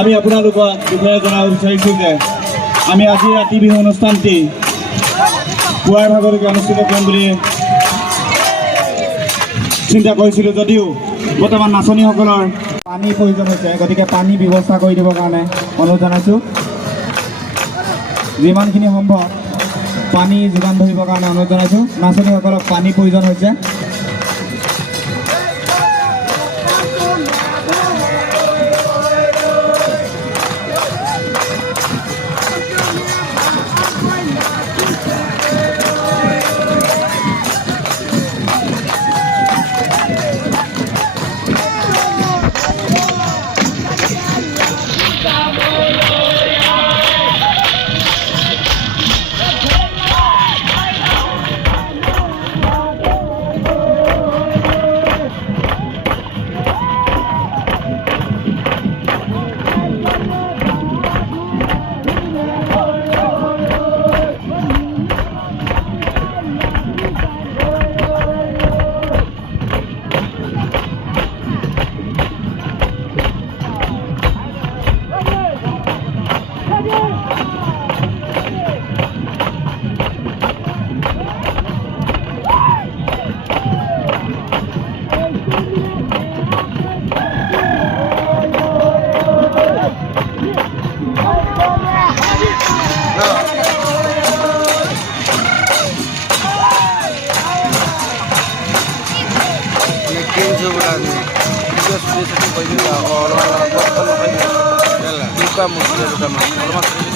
আমি আপোনালোকক বিষয়ে জনাব বিচাৰিছোঁ যে আমি আজি ৰাতি বিহু অনুষ্ঠানটি পুৱাৰ ভাগলৈকে অনুষ্ঠিত কৰিম বুলি চিন্তা কৰিছিলোঁ, যদিও বৰ্তমান নাচনীসকলৰ পানীৰ প্ৰয়োজন হৈছে, গতিকে পানী ব্যৱস্থা কৰি দিবৰ কাৰণে অনুৰোধ জনাইছোঁ। যিমানখিনি সম্ভৱ পানী যোগান ধৰিবৰ কাৰণে অনুৰোধ জনাইছোঁ। নাচনীসকলক পানীৰ প্ৰয়োজন হৈছে। Buka musuh utama.